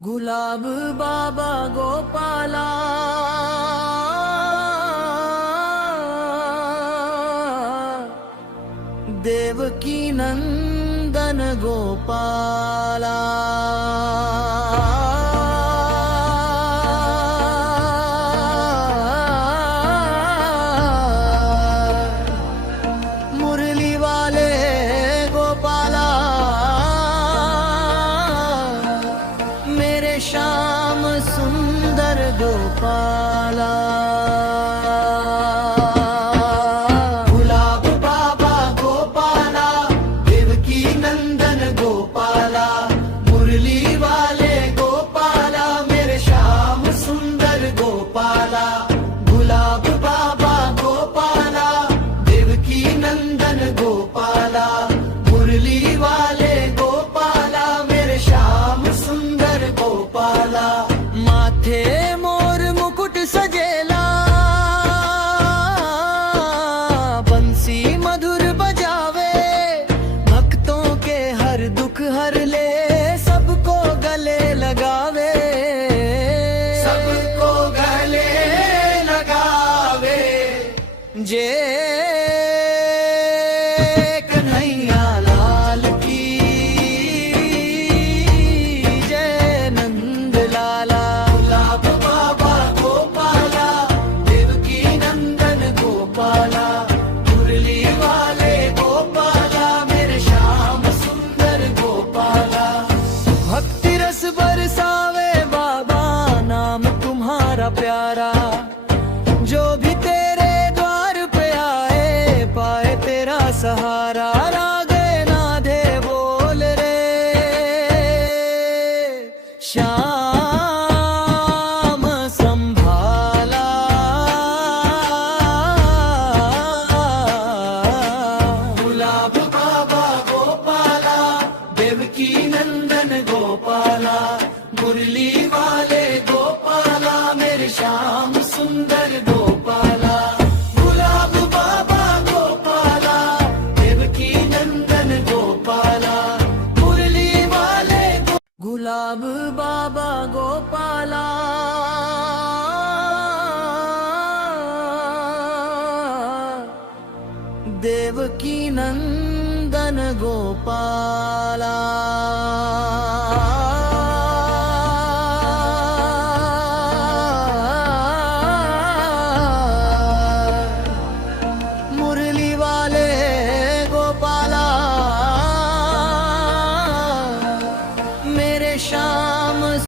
गुलाब बाबा गोपाला देवकी नंदन गोपाला। मुरली वाले गोपाला मेरे श्याम सुंदर गोपाला। गुलाब बाबा गोपाला देवकी नंदन गोपाला। मुरली वाले गोपाला मेरे श्याम सुंदर गोपाला। गुलाब बाबा गोपाला देवकी नंदन गोपाला। मुरली वाले गोपाला मेरे श्याम सुंदर गोपाला। माथे मोर मुकुट सजेला बंसी मधुर बजावे। भक्तों के हर दुख हर ले सबको गले लगावे। सबको गले लगावे जे कन्हैया लाल की जय नंद लाला। गुलाब बाबा गोपाला देवकी नंदन गोपाला। मुरली वाले गोपाला मेरे श्याम सुंदर गोपाला। भक्ति रस बरसावे बाबा नाम तुम्हारा प्यारा। जो भी तेरे द्वार पे आए पाए तेरा सहारा। रागे नाधे बोल रे श्याम संभाला। गुलाब बाबा गोपाला देवकी नंदन गोपाला। मुरली वाले गोपाला मेरे श्याम सुंदर गोपाला। गुलाब बाबा गोपाला देवकी नंदन गोपाला। मुरली वाले गुलाब बाबा गोपाला देवकी नंदन गोपाला।